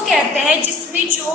उसको कहते हैं जिसमें जो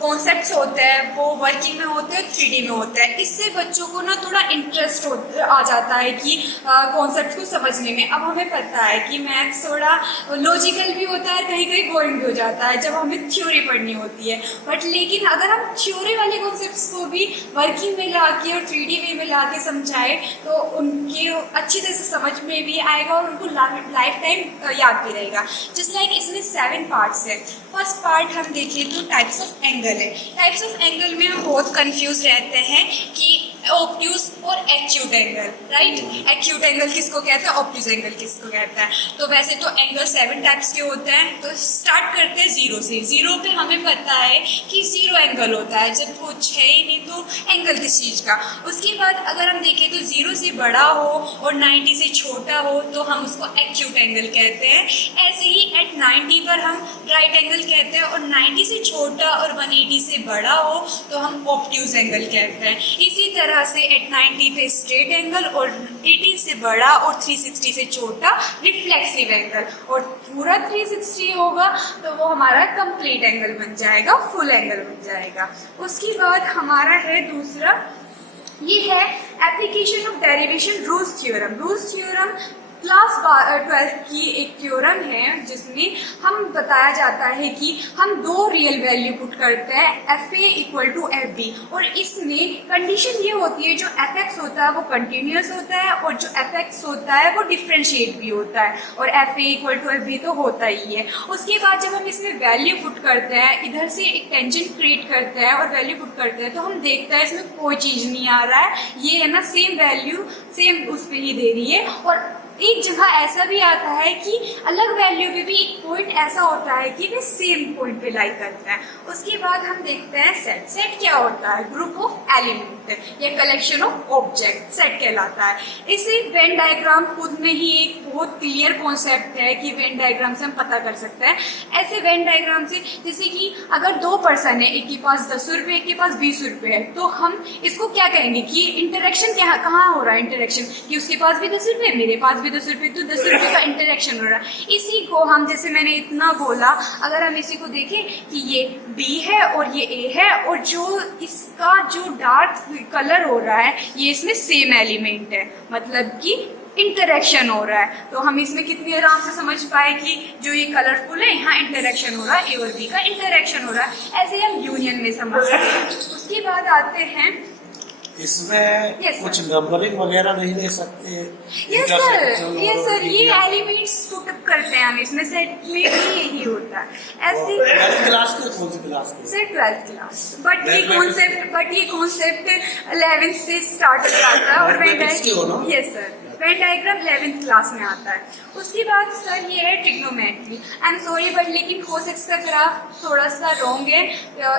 कॉन्सेप्ट्स होते हैं वो वर्किंग में होते हैं, 3D में होते हैं। इससे बच्चों को ना थोड़ा इंटरेस्ट आ जाता है कि कॉन्सेप्ट को समझने में। अब हमें पता है कि मैथ्स थोड़ा लॉजिकल भी होता है, कहीं कहीं बोरिंग भी हो जाता है जब हमें थ्योरी पढ़नी होती है। बट लेकिन अगर हम थ्योरी वाले कॉन्सेप्ट्स को भी वर्किंग में ला के और 3D वे में ला के समझाएं तो उनके अच्छी तरह से समझ में भी आएगा और उनको लाइफ टाइम याद भी रहेगा। जस्ट लाइक इसमें 7 पार्ट्स है। फर्स्ट पार्ट हम देखें तो टाइप्स ऑफ एंगल है। टाइप्स ऑफ एंगल में हम बहुत कंफ्यूज रहते हैं कि ऑब्ट्यूज और acute angle, right. Acute angle किसको कहते हैं, ऑब्ट्यूज एंगल किसको कहता है। तो वैसे तो एंगल 7 टाइप्स के होते हैं। तो स्टार्ट करते हैं 0 से। 0 पे हमें पता है कि 0 एंगल होता है, जब कुछ है ही नहीं तो एंगल किस चीज़ का। उसके बाद अगर हम देखें तो 0 से बड़ा हो और 90 से छोटा हो तो हम उसको एक्यूट एंगल कहते हैं। ऐसे ही एट 90 पर हम राइट एंगल कहते हैं और 90 से छोटा और 180 से बड़ा हो तो हम ऑब्ट्यूज एंगल कहते हैं। इसी तरह से एट 90 पे स्ट्रेट एंगल और 80 से बड़ा और 360 से छोटा रिफ्लेक्सिव एंगल, और पूरा 360 होगा तो वो हमारा कंप्लीट एंगल बन जाएगा, फुल एंगल बन जाएगा। उसके बाद हमारा है दूसरा, ये है application of derivation rules theorem. Rules theorem class 12 की एक थ्योरम है जिसमें हम बताया जाता है कि हम 2 रियल वैल्यू पुट करते हैं, FA इक्वल टू FB, और इसमें कंडीशन ये होती है जो FX होता है वो कंटिन्यूस होता है और जो FX होता है वो डिफ्रेंशिएट भी होता है, और FA इक्वल टू FB तो होता ही है। उसके बाद जब हम इसमें वैल्यू पुट करते हैं, इधर से एक टेंजेंट क्रिएट करते हैं और वैल्यू पुट करते हैं, तो हम देखते हैं इसमें कोई चीज़ नहीं आ रहा है, ये है ना सेम वैल्यू सेम उस पर ही दे रही है। और एक जगह ऐसा भी आता है कि अलग वैल्यू पे भी एक पॉइंट ऐसा होता है कि वे सेम पॉइंट पे लाई करता है। उसके बाद हम देखते हैं सेट। सेट क्या होता है, ग्रुप ऑफ एलिमेंट या कलेक्शन ऑफ ऑब्जेक्ट, सेट कहलाता है। इसे वेन डायग्राम खुद में ही एक बहुत क्लियर कॉन्सेप्ट है कि वेन डायग्राम से हम पता कर सकते हैं। ऐसे वेन डायग्राम से जैसे कि अगर 2 पर्सन है, एक के पास 10 रुपये, एक के पास 20 रुपये है, तो हम इसको क्या कहेंगे कि इंटरेक्शन क्या कहाँ हो रहा है, इंटरेक्शन कि उसके पास भी 10 रुपये, मेरे पास 10 रुपये, तो 10 रुपये का इंटरेक्शन हो रहा है। इसी को हम, जैसे मैंने इतना बोला, अगर हम इसी को देखें कि ये B है और ये A है और जो इसका जो डार्क कलर हो रहा है ये इसमें सेम एलिमेंट है, मतलब कि इंटरेक्शन हो रहा है। तो हम इसमें कितनी आराम से समझ पाए कि जो ये कलरफुल है यहाँ इंटरेक्शन हो रहा है, A और B का इंटरेक्शन हो रहा है। ऐसे हम यूनियन में समझ सकते हैं। उसके बाद आते हैं इसमें कुछ नंबरिंग वगैरह नहीं ले सकते। यस सर, ये एलिमेंट्स पुट अप करते हैं हम इसमें, सेट में भी यही होता है। ऐसे 12th क्लास के, कौन सी क्लास के? सर 12th क्लास, बट ये कॉन्सेप्ट 11th से स्टार्ट हो जाता है और yes sir Venn diagram 11th class में आता है। उसके बाद सर ये है trigonometry. I am sorry but लेकिन कोसेक्स का ग्राफ थोड़ा सा रॉन्ग है,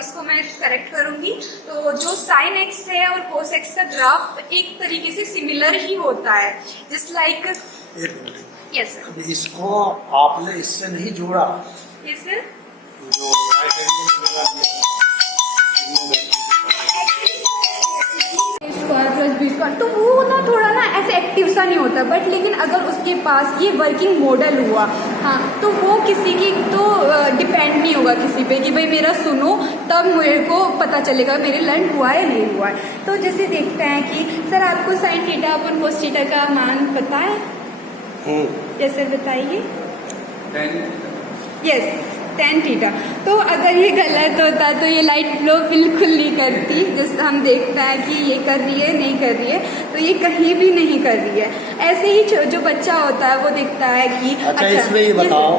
इसको मैं करेक्ट करूंगी। तो जो साइन एक्स है और कोसेक्स का ग्राफ एक तरीके से सिमिलर ही होता है, जस्ट लाइक यस सर। इसको आपने इससे नहीं जोड़ा? यस सर, जो तो वो ना थोड़ा ना ऐसे एक्टिव सा नहीं होता, बट लेकिन अगर उसके पास ये वर्किंग मॉडल हुआ, हाँ, तो वो किसी की तो डिपेंड नहीं होगा किसी पे कि भाई मेरा सुनो तब मेरे को पता चलेगा मेरे लर्न हुआ है नहीं हुआ है। तो जैसे देखते हैं कि सर आपको साइन थीटा अपन कोस थीटा का मान पता है? यस सर बताइए। Yes, tan theta. तो अगर ये गलत होता तो ये लाइट फ्लो बिल्कुल नहीं करती, जैसे हम देखते हैं कि ये कर रही है नहीं कर रही है, तो ये कहीं भी नहीं कर रही है। ऐसे ही जो बच्चा होता है वो देखता है कि अच्छा इसमें ये बताओ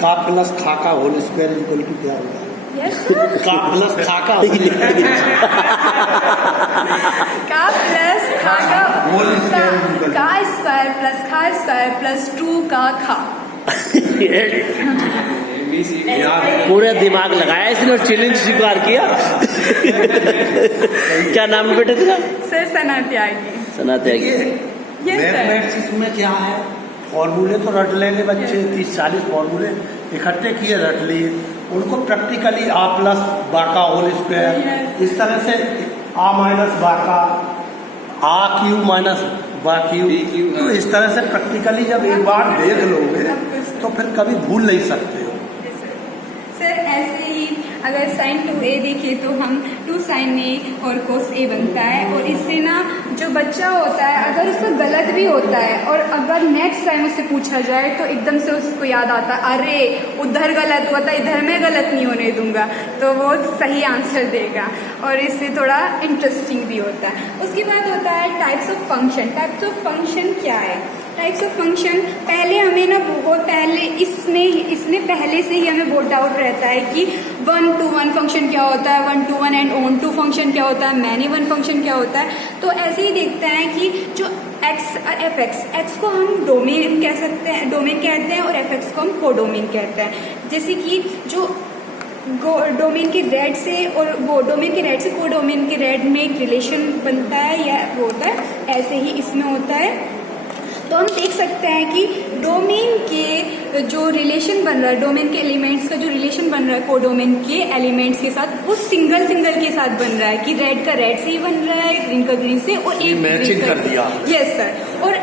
का प्लस खा का होल स्क्वायर इक्वल टू क्या होगा? यस का प्लस खा का का प्लस खा का स्क्वायर प्लस खा स्क्वायर प्लस 2 का खा। पूरे दिमाग लगाया इसने और चैलेंज स्वीकार किया। क्या नाम है बेटे तेरा? सर सना त्यागी। सना त्यागी। मैथमेटिक्स में क्या है, फॉर्मूले तो रट लेंगे बच्चे, 30-40 फॉर्मूले इकट्ठे किए रट लिए, उनको प्रैक्टिकली आ प्लस बा का होल स्क्वायर, इस तरह से आ माइनस बा का, आ क्यू माइनस बा क्यू, तो इस तरह से प्रैक्टिकली जब एक बार देख लोगे तो फिर कभी भूल नहीं सकते हो। सर ऐसे अगर साइन 2a देखें तो हम 2 sin a और cos a बनता है। और इससे ना जो बच्चा होता है अगर उसका गलत भी होता है और अगर नेक्स्ट टाइम उससे पूछा जाए तो एकदम से उसको याद आता है, अरे उधर गलत हुआ था, इधर मैं गलत नहीं होने दूंगा, तो वो सही आंसर देगा और इससे थोड़ा इंटरेस्टिंग भी होता है। उसके बाद होता है types of function. Types of function क्या है? टाइप्स ऑफ फंक्शन पहले हमें ना बहुत पहले इसमें पहले से ही हमें बहुत डाउट रहता है कि 1-to-1 फंक्शन क्या होता है, 1-to-1 एंड ऑन-टू फंक्शन क्या होता है, मैनी-वन फंक्शन क्या होता है। तो ऐसे ही देखते हैं कि जो एक्स को हम डोमेन कह सकते हैं, डोमेन कहते हैं, और एफ को हम कोडोमेन कहते हैं। जैसे कि जो डोमेन के रेड से और वो डोमेन के रेड से कोडोमेन के रेड में एक रिलेशन बनता है या वो होता है, ऐसे ही इसमें होता है। तो हम देख सकते हैं कि डोमेन के जो रिलेशन बन रहा है, डोमेन के एलिमेंट्स का जो रिलेशन बन रहा है कोडोमेन के एलिमेंट्स के साथ, वो सिंगल के साथ बन रहा है कि रेड का रेड से ही बन रहा है, ग्रीन का ग्रीन से, और एक मैचिंग कर दिया। Yes sir. और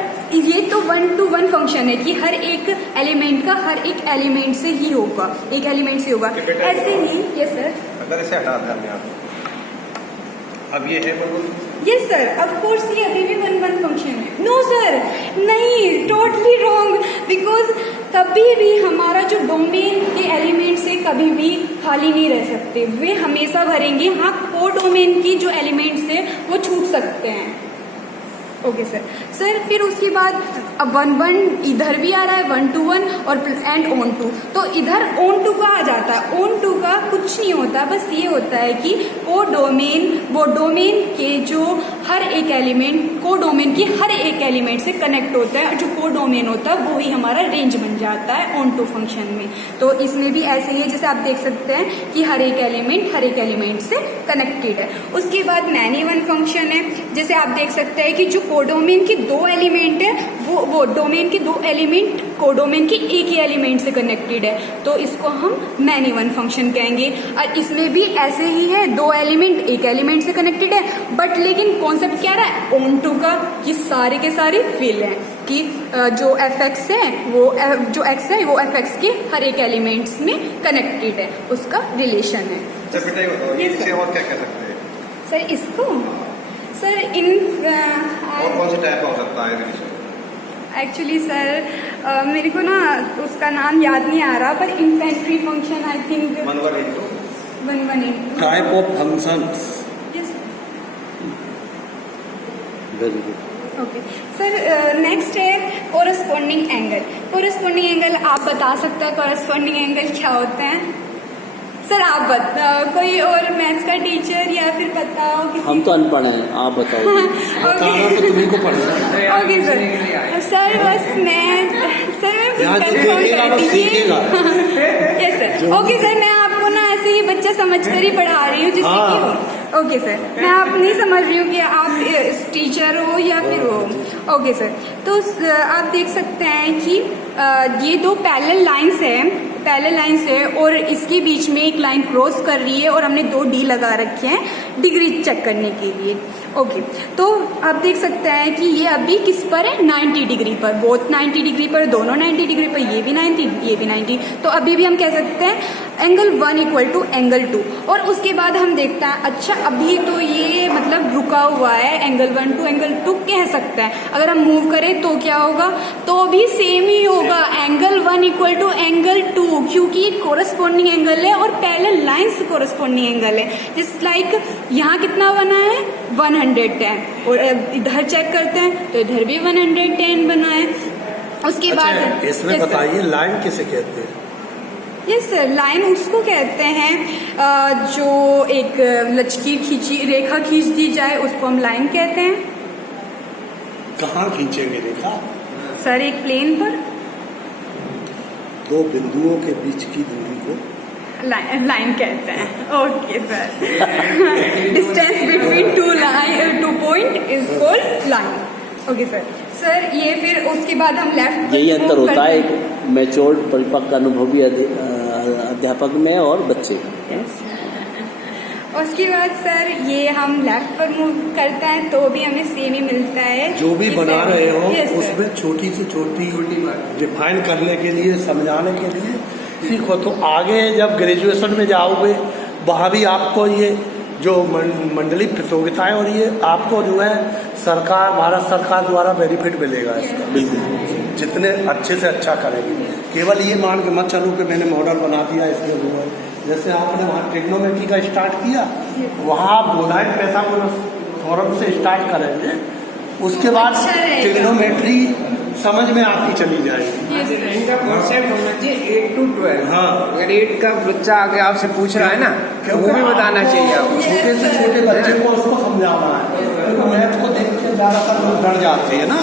ये तो 1-to-1 फंक्शन है कि हर एक एलिमेंट का हर एक एलिमेंट से ही होगा, एक एलिमेंट से होगा। ऐसे ही यस सर। अगर इसे हटा दें हमने अब ये है यस सर, ऑफ कोर्स ये अभी भी 1-1 फंक्शन है। नो सर, नहीं, टोटली रॉन्ग, बिकॉज कभी भी हमारा जो डोमेन के एलिमेंट से कभी भी खाली नहीं रह सकते, वे हमेशा भरेंगे। हाँ, कोडोमेन की जो एलिमेंट्स है वो छूट सकते हैं। Okay sir. फिर उसके बाद अब 1-1 इधर भी आ रहा है, 1-to-1 और एंड ऑन-टू, तो इधर ऑन-टू का आ जाता है। ऑन-टू का कुछ नहीं होता, बस ये होता है कि वो डोमेन के जो हर एक एलिमेंट कोडोमेन की हर एक एलिमेंट से कनेक्ट होता है, जो कोडोमेन होता है वो ही हमारा रेंज बन जाता है ऑन-टू फंक्शन में। तो इसमें भी ऐसे ही है, जैसे आप देख सकते हैं कि हर एक एलिमेंट से कनेक्टेड है। उसके बाद मैनी-वन फंक्शन है, जैसे आप देख सकते हैं कि जो कोडोमेन के 2 एलिमेंट है वो डोमेन के 2 एलिमेंट कोडोमेन के एक ही एलिमेंट से कनेक्टेड है, तो इसको हम मैनी-वन फंक्शन कहेंगे। और इसमें भी ऐसे ही है, 2 एलिमेंट एक एलिमेंट से कनेक्टेड है, बट लेकिन कॉन्सेप्ट क्या रहा है ऑन-टू का, कि सारे के सारे फिल हैं कि जो fx है वो जो x है वो fx के हर एक एलिमेंट्स में कनेक्टेड है, उसका रिलेशन है। अच्छा बेटा, ये बताओ इससे और क्या कह सकते हैं सर इसको? सर और कौन से टाइप का हो सकता है रिलेशन? एक्चुअली सर मेरे को ना उसका नाम याद नहीं आ रहा, पर infantry function I think 1-1 type of functions. Yes very good. Okay sir. Next है कोरस्पॉन्डिंग एंगल। कोरस्पॉन्डिंग एंगल आप बता सकते हैं कोरस्पॉन्डिंग एंगल क्या होते हैं? सर आप बताओ, कोई और मैथ्स का टीचर या फिर बताओ किसी। हम तो अनपढ़ हैं, आप बताओ। बताना तो तुम्ही को पढ़ना है। ओके सर बस मैं यहाँ जो सीखेगा वो सीखेगा। Yes sir. ओके सर, मैं आपको ना ऐसे ही बच्चा समझ कर ही पढ़ा रही हूँ, जिससे कि ओके सर, मैं आप नहीं समझ रही हूँ कि आप टीचर हो या फिर हो। ओके सर, तो आप देख सकते हैं कि ये 2 पैरेलल लाइंस है और इसके बीच में एक लाइन क्रॉस कर रही है और हमने 2 डी लगा रखे हैं डिग्री चेक करने के लिए। ओके, तो आप देख सकते हैं कि ये अभी किस पर है, 90 डिग्री पर, बोथ 90 डिग्री पर, दोनों 90 डिग्री पर, ये भी 90 ये भी 90। तो अभी भी हम कह सकते हैं एंगल 1 इक्वल टू एंगल 2। और उसके बाद हम देखते हैं, अच्छा अभी तो ये मतलब रुका हुआ है, एंगल 1 टू एंगल 2 कह सकते हैं। अगर हम मूव करें तो क्या होगा, तो भी सेम ही होगा, एंगल 1 इक्वल टू एंगल 2, क्योंकि कोरस्पॉन्डिंग एंगल है और पैरेलल लाइंस कोरस्पॉन्डिंग एंगल है। जस्ट लाइक यहाँ कितना बना है 110, और इधर चेक करते हैं तो इधर भी 110 बना है। उसके बाद इसमें बताइए लाइन किसे कहते हैं? यस सर, लाइन उसको कहते हैं जो एक लचकी रेखा खींच दी जाए, उसको हम लाइन कहते हैं। कहाँ खींचेंगे रेखा? सर एक प्लेन पर 2 बिंदुओं के बीच की दूरी को लाइन कहते हैं। Okay sir. Distance between 2 point is called line. Okay sir ये फिर उसके बाद हम लेफ्ट यही अंतर होता है एक मैच्योर्ड परिपक्व अनुभवी अध्यापक में और बच्चे का। yes. उसके बाद सर ये हम लेफ्ट पर मूव करते हैं तो भी हमें सेम ही मिलता है। जो भी बना रहे हो yes, उसमें छोटी से छोटी डिफाइन करने के लिए, समझाने के लिए सीखो। तो आगे जब ग्रेजुएशन में जाओगे वहाँ भी आपको ये जो मंडली प्रतियोगिताएं हो रही है, आपको जो है सरकार, भारत सरकार द्वारा बेनिफिट मिलेगा इसका। बिल्कुल। जितने अच्छे से अच्छा करेंगे, केवल ये मान के मत चलो कि मैंने मॉडल बना दिया इसलिए हुआ। जैसे आपने वहाँ ट्रिग्नोमेट्री का स्टार्ट किया, वहाँ आप गोदान पैसा फोरम से स्टार्ट करेंगे, उसके बाद अच्छा रहेगा। ट्रिग्नोमेट्री समझ में आती चली जाएगी। इनका कॉन्सेप्ट होना चाहिए 8 to 12। हाँ। अगर 8 का बच्चा आगे आपसे पूछ रहा है ना, तो वो भी बताना चाहिए आपको। छोटे से छोटे बच्चे को उसको समझाना है, क्योंकि मैथ को देख के ज्यादातर लोग डर जाते हैं ना।